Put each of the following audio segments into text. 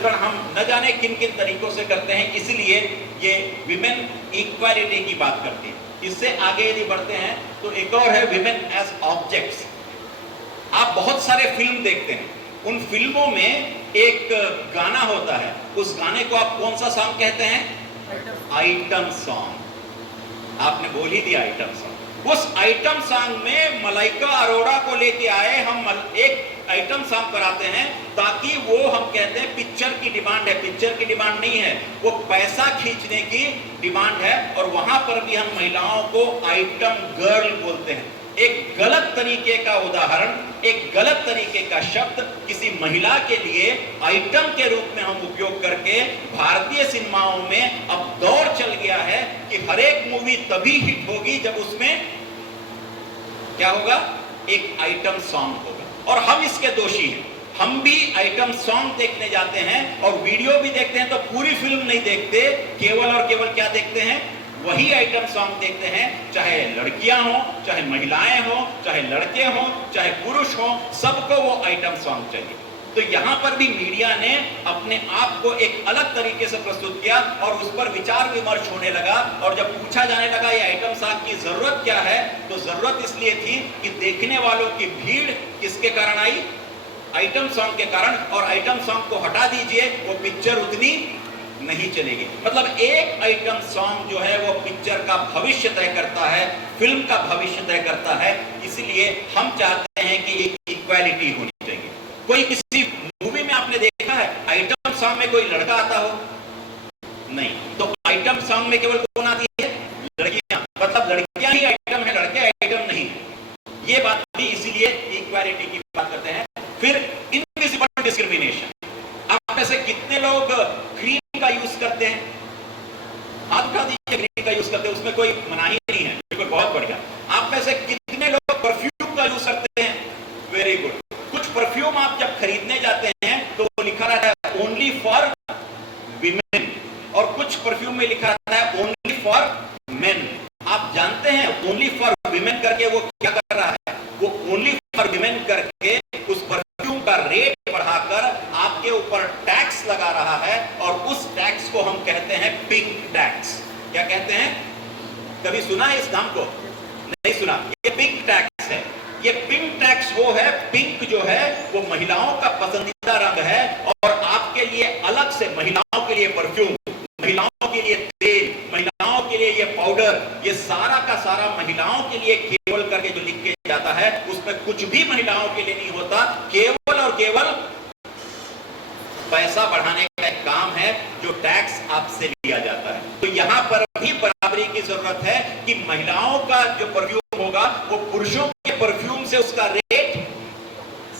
चित्रण हम न जाने किन किन तरीकों से करते हैं, इसलिए ये विमेन इक्वालिटी की बात करती है। इससे आगे यदि बढ़ते हैं तो एक और है विमेन एज ऑब्जेक्ट्स। आप बहुत सारे फिल्म देखते हैं, उन फिल्मों में एक गाना होता है, उस गाने को आप कौन सा सॉन्ग कहते हैं? Item song. आपने बोल ही दिया आइटम सॉन्ग। उस आइटम सॉन्ग में मलाइका अरोड़ा को लेके आए हम, एक आइटम सॉन्ग कराते हैं ताकि वो, हम कहते हैं पिक्चर की डिमांड है, पिक्चर की डिमांड नहीं है, वो पैसा खींचने की डिमांड है, और वहां पर भी हम महिलाओं को आइटम गर्ल बोलते हैं। एक गलत तरीके का उदाहरण, एक गलत तरीके का शब्द किसी महिला के लिए आइटम के रूप में हम उपयोग करके, भारतीय सिनेमाओं में अब दौर चल गया है कि हर एक मूवी तभी हिट होगी जब उसमें क्या होगा? एक आइटम सॉन्ग होगा, और हम इसके दोषी हैं। हम भी आइटम सॉन्ग देखने जाते हैं और वीडियो भी देखते हैं, तो पूरी फिल्म नहीं देखते, केवल और केवल क्या देखते हैं? वही आइटम सॉन्ग देखते हैं, चाहे लड़कियां हो, चाहे महिलाएं हो, चाहे लड़के हो, चाहे पुरुष हो, सबको वो आइटम सॉन्ग चाहिए। तो यहां पर भी मीडिया ने अपने आप को एक अलग तरीके से प्रस्तुत किया और उस पर विचार विमर्श होने लगा, और जब पूछा जाने लगा ये आइटम सॉन्ग की जरूरत क्या है, तो जरूरत इसलिए थी कि देखने वालों की भीड़ किसके कारण आई? आइटम सॉन्ग के कारण। और आइटम सॉन्ग को हटा दीजिए, वो पिक्चर उतनी नहीं चलेगी। मतलब एक आइटम सॉन्ग जो है वो पिक्चर का भविष्य तय करता है, फिल्म का भविष्य तय करता है। इसलिए हम चाहते हैं कि एक इक्वालिटी होनी चाहिए। कोई किसी मूवी में आपने देखा है आइटम सॉन्ग में कोई लड़का आता हो? नहीं। तो आइटम सॉन्ग में केवल कौन आती है? लड़कियां। मतलब लड़कियां ही आइटम है, लड़के आइटम नहीं। ये बात भी इसीलिए इक्वालिटी की बात करते हैं। फिर इनविजिबल डिस्क्रिमिनेशन। आप में से कितने लोग क्रीम का यूज करते हैं? हाथ उठा दीजिए। क्रीम का यूज करते हैं, उसमें कोई मनाही नहीं है, बिल्कुल, बहुत बढ़िया। आप में से कितने लोग परफ्यूम का यूज करते हैं? Very good. कुछ परफ्यूम आप जब खरीदने जाते हैं तो लिखा रहता है ओनली फॉर विमेन, और कुछ परफ्यूम में लिखा रहता है ओनली फॉर मेन। आप जानते हैं ओनली फॉर विमेन करके वो क्या कर रहा है? वो ओनली फॉर विमेन करके उस परफ्यूम का रेट बढ़ाकर आपके ऊपर टैक्स लगा रहा है, और उस टैक्स को हम कहते हैं पिंक टैक्स। क्या कहते हैं? कभी सुना है इस नाम को? नहीं सुना। ये पिंक टैक्स है। ये पिंक टैक्स वो है, पिंक जो है वो महिलाओं का पसंदीदा रंग है, और आपके लिए अलग से महिलाओं के लिए परफ्यूम, महिलाओं के लिए तेल, महिलाओं के लिए ये पाउडर, ये सारा का सारा महिलाओं के लिए केवल करके जो लिख के जाता है, उसमें कुछ भी महिलाओं के लिए नहीं होता। केवल और केवल पैसा बढ़ाने का एक काम है जो टैक्स आपसे लिया जाता है। तो यहां पर भी बराबरी की जरूरत है कि महिलाओं का जो परफ्यूम होगा वो पुरुषों के परफ्यूम से उसका रेट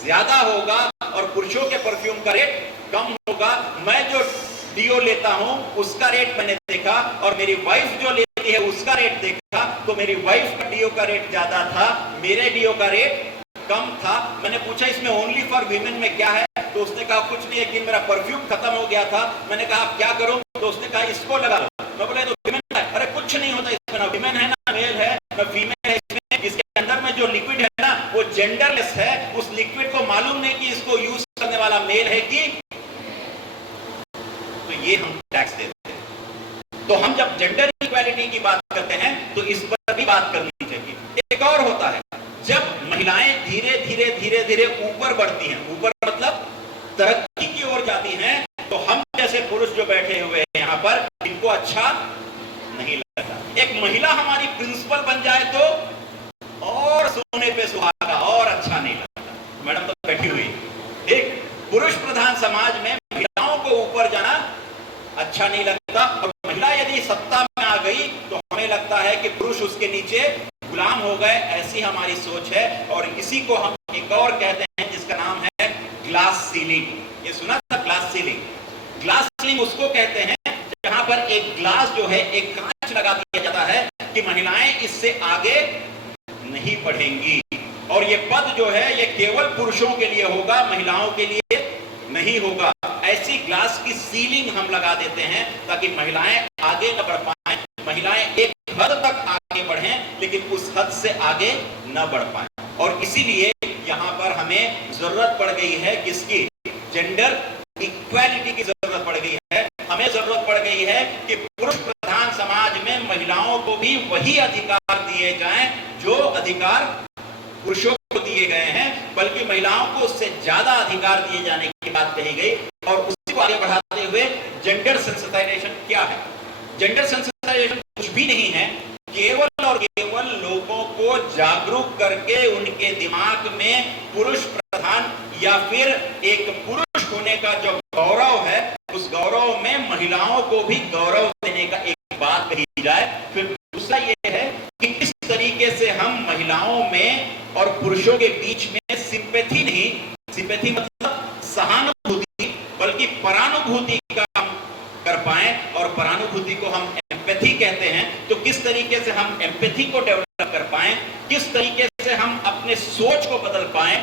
ज्यादा होगा, और पुरुषों के परफ्यूम का रेट कम होगा। मैं जो डीओ लेता हूं उसका रेट मैंने देखा, और मेरी वाइफ जो लेती है उसका रेट देखा, तो मेरी वाइफ का डीओ का रेट ज्यादा था, मेरे डीओ का रेट कम था। मैंने पूछा इसमें ओनली फॉर विमेन में क्या है, तो उसने कहा कुछ नहीं है कि मेरा परफ्यूम खत्म हो गया था। मैंने कहा आप क्या करो, तो उसने कहा इसको लगा लो। मैं बोला तो विमेन है। अरे कुछ नहीं होता इसमें, ना विमेन है, ना मेल है, ना फीमेल है। इसमें इसके अंदर में जो लिक्विड है ना वो जेंडरलेस है। उस लिक्विड को मालूम नहीं कि इसको यूज करने वाला मेल है कि, तो ये हम टैक्स देते हैं। तो हम जब जेंडर इक्वालिटी की बात करते हैं तो इस पर भी बात करनी चाहिए। एक और होता है, जब महिलाएं धीरे धीरे धीरे धीरे ऊपर बढ़ती हैं, ऊपर मतलब तरक्की की ओर जाती हैं, तो हम जैसे पुरुष जो बैठे हुए हैं यहाँ पर, इनको अच्छा नहीं लगता। एक महिला हमारी प्रिंसिपल बन जाए तो और सोने पे सुहागा, और अच्छा नहीं लगता। मैडम तो बैठी हुई। एक पुरुष प्रधान समाज में महिलाओं को ऊपर जाना अच्छा नहीं लगता, और महिला यदि सत्ता में आ गई तो हमें लगता है कि पुरुष उसके नीचे गुलाम हो गए। ऐसी हमारी सोच है, और इसी को हम एक और कहते हैं जिसका नाम है ग्लास सीलिंग। ये सुना था ग्लास सीलिंग? ग्लास सीलिंग उसको कहते हैं जहां पर एक ग्लास जो है, एक कांच लगा दिया जाता है कि महिलाएं इससे आगे नहीं बढ़ेंगी, और ये पद जो है ये केवल पुरुषों के लिए होगा, महिलाओं के लिए नहीं होगा। ऐसी ग्लास की सीलिंग हम लगा देते हैं ताकि महिलाएं आगे न बढ़ पाएं। महिलाएं एक हद तक आगे बढ़ें, लेकिन उस हद से आगे न बढ़ पाएं। और इसीलिए यहां पर हमें जरूरत पड़ गई है किसकी? जेंडर इक्वालिटी की जरूरत पड़ गई है। हमें जरूरत पड़ गई है कि पुरुष प्रधान समाज में महिलाओं को भी वही अधिकार दिए जाएं जो अधिकार पुरुषों को दिए गए हैं, बल्कि महिलाओं को उससे ज्यादा अधिकार दिए जाने की बात कही गई। और उसी को आगे बढ़ाते हुए जेंडर सेंसिटाइजेशन क्या है? जेंडर सेंसिटाइजेशन कुछ भी नहीं है, केवल और केवल लोगों को जागरूक करके उनके दिमाग में पुरुष प्रधान या फिर एक पुरुष होने का जो गौरव है, उस गौरव में महिलाओं को भी गौरव देने का एक बात कही जाए। फिर दूसरा ये है कि किस तरीके से हम महिलाओं में और पुरुषों के बीच में सिंपैथी नहीं, सिंपैथी मतलब सहानुभूति, बल्कि परानुभूति का हम कर पाए। और परानुभूति को हम एम्पैथी कहते हैं। तो किस तरीके से हम एम्पैथी को डेवलप कर पाए, किस तरीके से हम अपने सोच को बदल पाए,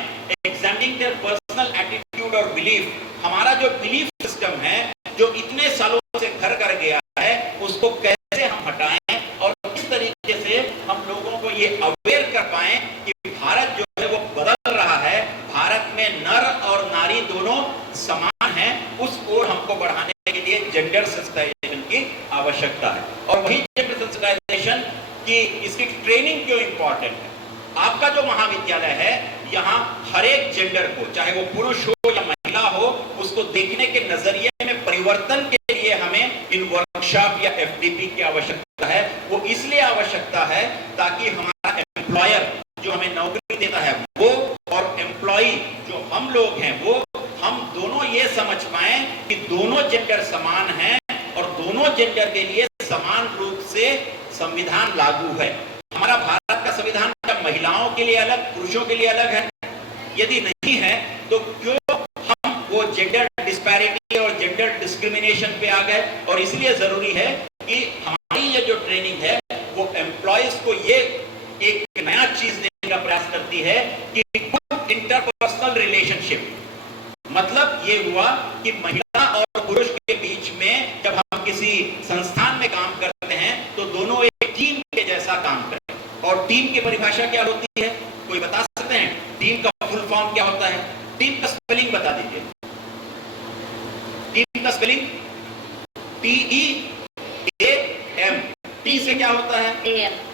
एग्जामिनिंग देयर पर्सनल एटीट्यूड और बिलीफ। हमारा जो बिलीफ सिस्टम है, जो इतने सालों से घर कर गया है, उसको कैसे हम हटाएं और किस तरीके से हम लोगों को ये अवेयर कर पाए कि भारत जो है वो बदल रहा है, भारत में नर और नारी दोनों समान हैं, उस ओर हमको बढ़ाने के लिए जेंडर सेंसिटाइजेशन की आवश्यकता है। और वही जेंडर सेंसिटाइजेशन की इसकी ट्रेनिंग क्यों इंपॉर्टेंट है? आपका जो महाविद्यालय है, यहाँ हर एक जेंडर को, चाहे वो पुरुष हो या महिला हो, उसको देखने के नजरिए में परिवर्तन के लिए हमें इन वर्कशॉप या एफडीपी की आवश्यकता है। वो इसलिए आवश्यकता है ताकि हमारा एम्प्लॉयर जो हमें नौकरी देता है वो, और एम्प्लॉई जो हम लोग हैं वो, हम दोनों ये समझ पाए कि दोनों जेंडर समान हैं और दोनों जेंडर के लिए समान रूप से संविधान लागू है। हमारा भारत का संविधान क्या महिलाओं के लिए अलग, पुरुषों के लिए अलग है? यदि नहीं है तो क्यों हम वो जेंडर डिस्पैरिटी और जेंडर डिस्क्रिमिनेशन पे आ गए? और इसलिए जरूरी है कि हमारी ये जो ट्रेनिंग है वो एम्प्लॉयज को ये एक नया चीज देने का प्रयास करती है कि गुड इंटरपर्सनल रिलेशनशिप। मतलब ये हुआ कि महिला और पुरुष के बीच में जब हम किसी संस्थान में काम करते हैं तो दोनों एक टीम के जैसा काम करें। और टीम की परिभाषा क्या होती है, कोई बता सकते हैं? टीम का फुल फॉर्म क्या होता है? टीम का स्पेलिंग बता दीजिए। टीम का स्पेलिंग TEAM। टी से क्या होता है?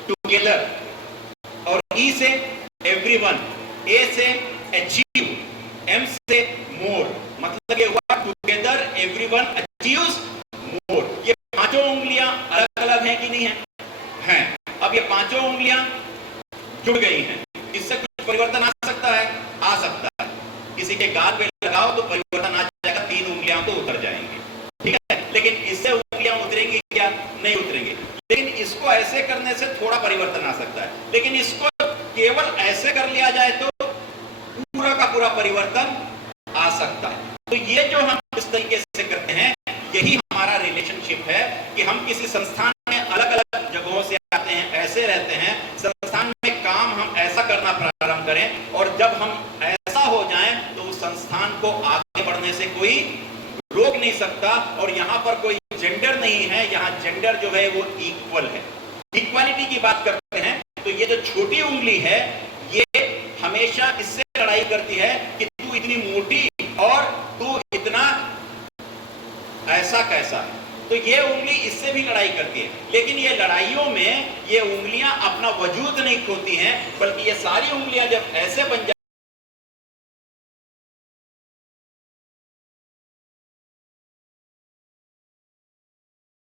टुगेदर। और ई से एवरीवन, ए से अचीव, एम से मोर। मतलब ये हुआ टुगेदर एवरीवन अचीव्स मोर। ये पांचों उंगलियां अलग अलग हैं कि नहीं है? हैं। अब ये पांचों उंगलियां जुड़ गई हैं, इससे कुछ परिवर्तन आ सकता है? आ सकता है। किसी के गाल पे लगाओ तो परिवर्तन आ जाएगा, 3 उंगलियां तो उतर जाएंगी, ठीक है। लेकिन इससे उंगलियां उतरेंगी क्या? नहीं उतरेंगी। लेकिन इसको ऐसे करने से थोड़ा परिवर्तन आ सकता है, लेकिन इसको केवल ऐसे कर लिया जाए तो पूरा का पूरा परिवर्तन आ सकता है। तो ये जो हम इस तरीके से करते हैं, यही हमारा रिलेशनशिप है कि हम किसी संस्थान में अलग अलग जगहों से आते हैं, ऐसे रहते हैं, संस्थान में काम हम ऐसा करना प्रारंभ करें, और जब हम ऐसा हो जाएं तो उस संस्थान को आगे बढ़ने से कोई रोक नहीं सकता। और यहाँ पर कोई जेंडर नहीं है, यहाँ जेंडर जो है वो इक्वल है। इक्वालिटी की बात करते हैं तो ये जो छोटी उंगली है ये हमेशा इससे लड़ाई करती है कि तू इतनी मोटी और तू इतना ऐसा कैसा है। तो ये उंगली इससे भी लड़ाई करती है। लेकिन ये लड़ाइयों में ये उंगलियां अपना वजूद नहीं खोती हैं, बल्कि ये सारी उंगलियां जब ऐसे बन